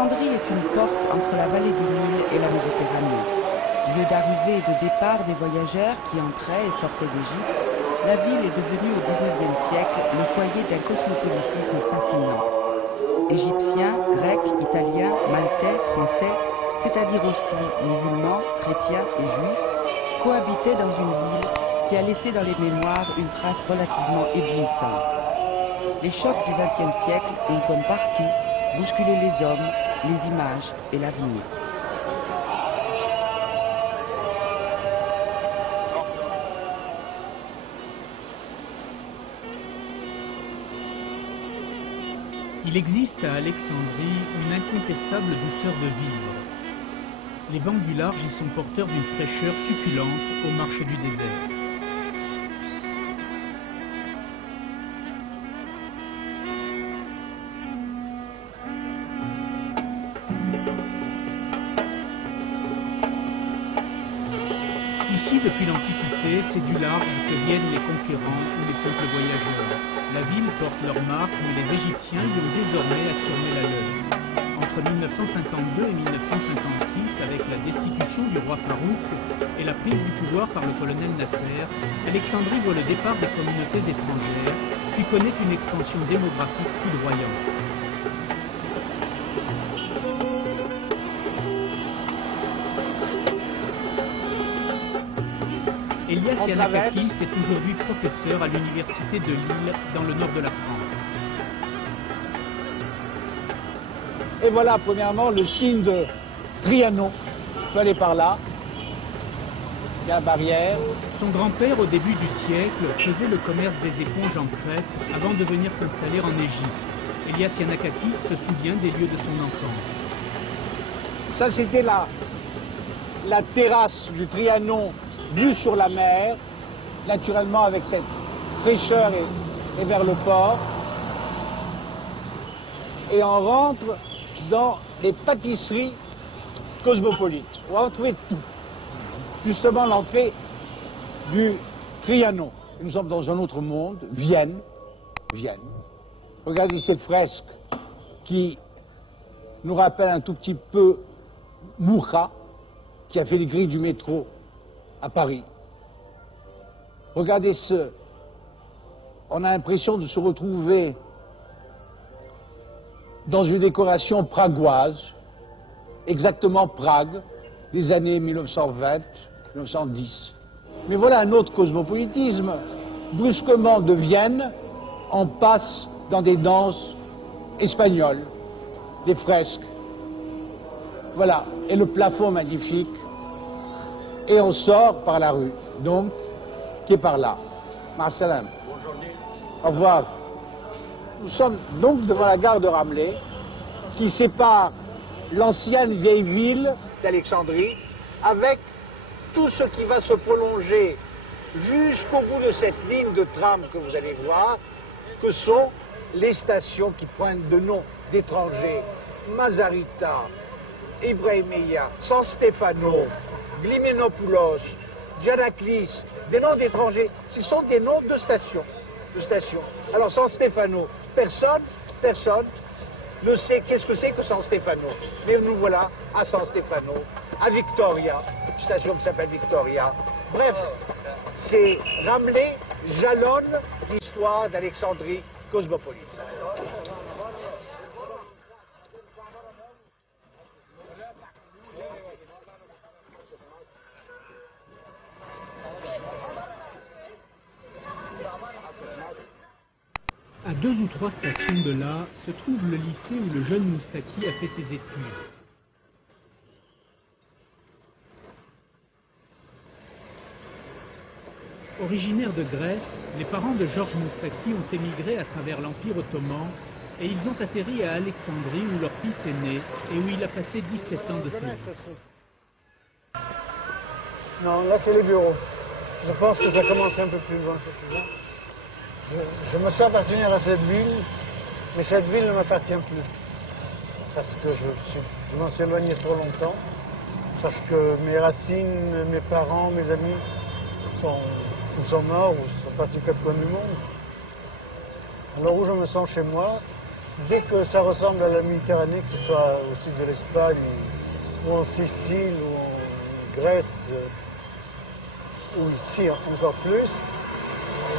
Alexandrie est une porte entre la vallée du Nil et la Méditerranée. Lieu d'arrivée et de départ des voyageurs qui entraient et sortaient d'Égypte, la ville est devenue au XIXe siècle le foyer d'un cosmopolitisme fascinant. Égyptiens, Grecs, Italiens, Maltais, Français, c'est-à-dire aussi musulmans, chrétiens et juifs, cohabitaient dans une ville qui a laissé dans les mémoires une trace relativement éblouissante. Les chocs du XXe siècle ont, comme partout, bousculé les hommes, les images et l'avenir. Il existe à Alexandrie une incontestable douceur de vivre. Les bancs du large y sont porteurs d'une fraîcheur succulente au marché du désert. Ici, depuis l'Antiquité, c'est du large que viennent les conquérants ou les simples voyageurs. La ville porte leur marque, mais les Égyptiens y ont désormais affirmé la leur. Entre 1952 et 1956, avec la destitution du roi Farouk et la prise du pouvoir par le colonel Nasser, Alexandrie voit le départ des communautés étrangères, puis connaît une expansion démographique foudroyante. Elias Yanakakis est aujourd'hui professeur à l'université de Lille, dans le nord de la France. Et voilà, premièrement, le signe de Trianon. On peut aller par là. Il y a la barrière. Son grand-père, au début du siècle, faisait le commerce des éponges en Crète avant de venir s'installer en Égypte. Elias Yanakakis se souvient des lieux de son enfance. Ça, c'était la terrasse du Trianon vue sur la mer, naturellement avec cette fraîcheur et vers le port. Et on rentre dans les pâtisseries cosmopolites. On va retrouver tout. Justement l'entrée du Trianon. Et nous sommes dans un autre monde, Vienne. Regardez cette fresque qui nous rappelle un tout petit peu Mucha, qui a fait les grilles du métro à Paris. Regardez on a l'impression de se retrouver dans une décoration pragoise, exactement Prague, des années 1920, 1910. Mais voilà un autre cosmopolitisme. Brusquement de Vienne, on passe dans des danses espagnoles, des fresques. Voilà, et le plafond magnifique. Et on sort par la rue, donc, qui est par là. Marcelam. Au revoir. Nous sommes donc devant la gare de Ramleh, qui sépare l'ancienne vieille ville d'Alexandrie, avec tout ce qui va se prolonger jusqu'au bout de cette ligne de tram que vous allez voir, que sont les stations qui pointent de noms d'étrangers. Mazarita, Ibrahimiya, San Stefano, Glimenopoulos, Gianaklis, des noms d'étrangers, ce sont des noms de stations. Alors San Stefano, personne ne sait qu'est-ce que c'est que San Stefano. Mais nous voilà à San Stefano, à Victoria, une station qui s'appelle Victoria. Bref, c'est Ramleh jalonne l'histoire d'Alexandrie cosmopolite. À 2 ou 3 stations de là se trouve le lycée où le jeune Moustaki a fait ses études. Originaires de Grèce, les parents de Georges Moustaki ont émigré à travers l'Empire ottoman et ils ont atterri à Alexandrie où leur fils est né et où il a passé 17 ans de sa vie. Non, là c'est les bureaux. Je pense que ça commence un peu plus loin. Je me sens appartenir à cette ville, mais cette ville ne m'appartient plus. Parce que je m'en suis éloigné trop longtemps. Parce que mes racines, mes parents, mes amis sont morts ou sont partis aux quatre coins du monde. Alors où je me sens chez moi, dès que ça ressemble à la Méditerranée, que ce soit au sud de l'Espagne, ou en Sicile, ou en Grèce, ou ici encore plus,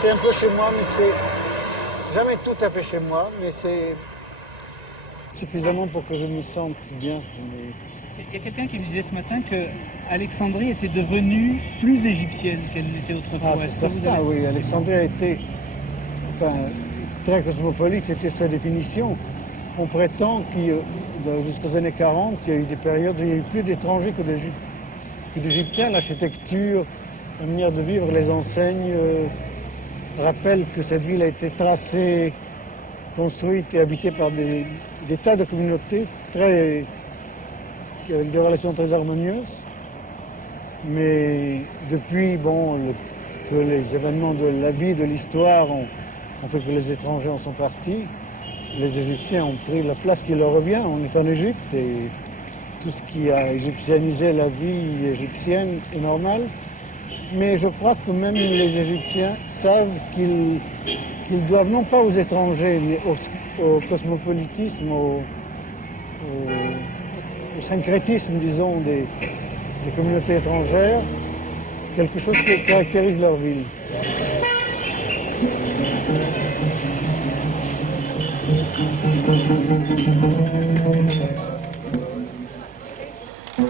c'est un peu chez moi, mais c'est jamais tout à fait chez moi, mais c'est suffisamment pour que je me sente bien. Il y a quelqu'un qui me disait ce matin que Alexandrie était devenue plus égyptienne qu'elle n'était autrefois. Ah, c'est certain, oui. Alexandrie a été très cosmopolite, c'était sa définition. On prétend que jusqu'aux années 40, il y a eu des périodes où il y a eu plus d'étrangers que d'Égyptiens. L'architecture, la manière de vivre, les enseignes rappellent que cette ville a été tracée, construite et habitée par des tas de communautés avec des relations très harmonieuses. Mais depuis, que les événements de la vie, de l'histoire ont fait que les étrangers en sont partis, les Égyptiens ont pris la place qui leur revient. On est en Égypte et tout ce qui a égyptianisé la vie égyptienne est normal. Mais je crois que même les Égyptiens savent qu'ils doivent non pas aux étrangers, mais au cosmopolitisme, au syncrétisme, disons, des communautés étrangères, quelque chose qui caractérise leur ville.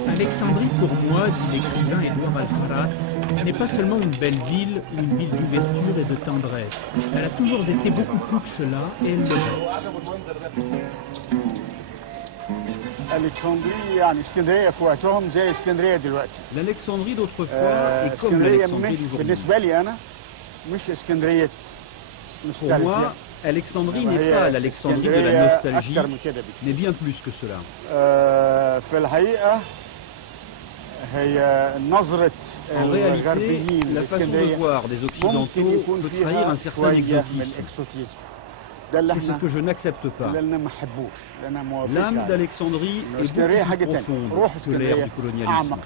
Alexandrie, pour moi, dit l'écrivain Édouard Alfarat, n'est pas seulement une belle ville ou une ville d'ouverture et de tendresse. Elle a toujours été beaucoup plus que cela et elle le reste. L'Alexandrie d'autrefois est comme l'Alexandrie d'aujourd'hui. Pour moi, Alexandrie n'est pas l'Alexandrie de la nostalgie, mais bien plus que cela. En réalité, la façon de voir des Occidentaux peut trahir un certain exotisme. C'est ce que je n'accepte pas. L'âme d'Alexandrie est beaucoup plus profonde que l'ère du colonialisme.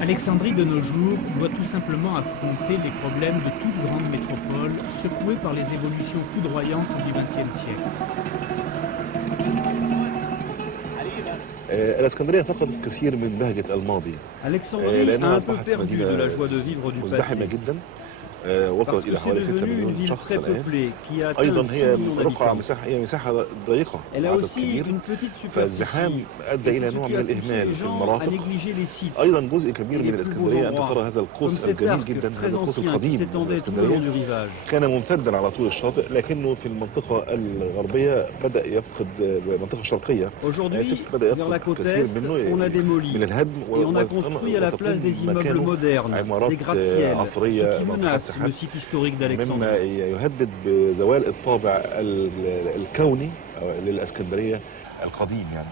Alexandrie de nos jours doit tout simplement affronter les problèmes de toute grande métropole secouée par les évolutions foudroyantes du XXe siècle. الاسكندريه فقدت كثير من بهجه الماضي. Alexandrie a un peu perdu de la joie de vivre du مزدحمه passé. جدا وصلت الى حوالي 6 مليون شخص الان. ايضا هي رقعه مساحه ضيقه عدد كبير فالزحام ادى الى نوع من الاهمال في المرافق. ايضا جزء كبير من الاسكندريه انت ترى هذا القوس الجميل جدا هذا القوس القديم من الاسكندريه كان ممتدا على طول الشاطئ لكنه في المنطقه الغربيه بدا يفقد المنطقه الشرقيه بدا يفقد كثير منه من الهدم عمارات عصريه le site historique d'Alexandrie. مما يهدد بزوال الطابع الكوني للاسكندريه القديم يعني.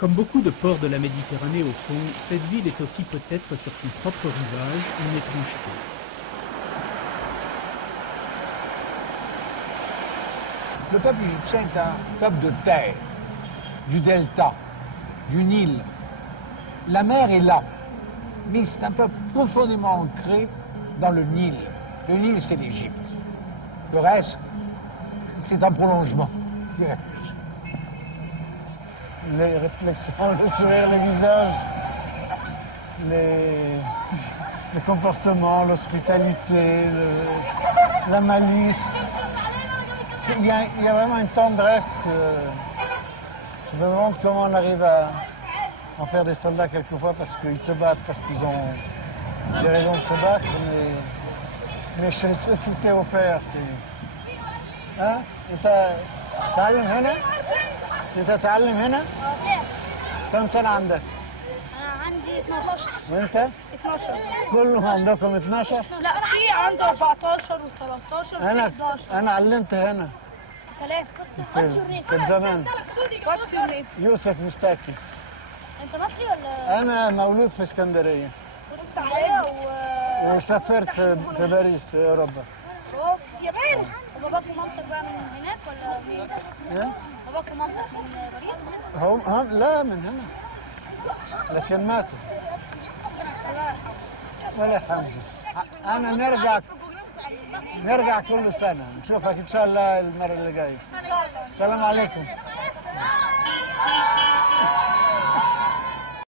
Comme beaucoup de ports de la Méditerranée au fond, cette ville est aussi peut-être sur son propre rivage une étrangeté. Le peuple égyptien est un peuple de terre, du delta, du Nil. La mer est là. Mais c'est un peuple profondément ancré dans le Nil. Le Nil, c'est l'Égypte. Le reste, c'est un prolongement. Les réflexions, le sourire, les visages, les comportements, l'hospitalité, la malice. Il y a vraiment une tendresse. Je me demande comment on arrive à en faire des soldats quelquefois parce qu'ils se battent, parce qu'ils ont des raisons de se battre, mais chez eux tout est offert. Hein? أنت تعلم هنا؟ أنت تعلم هنا؟ كم سنة عندك؟ أنا عندي 12. وأنت؟ 12. كلهم عندكم 12؟ لا في عنده 14 و13 و11. أنا علمت هنا. كان زمان. يوسف مشتاكي. انت مصري ولا؟ انا مولود في اسكندريه. وسافرت في باريس في اوروبا. يابان. وباباك ومامتك بقى من هناك ولا من؟ ايه؟ باباك ومامتك من باريس؟ هم لا من هنا. لكن ماتوا. ولا يحمد. انا نرجع كل سنه نشوفك ان شاء الله المره اللي جايه. السلام عليكم.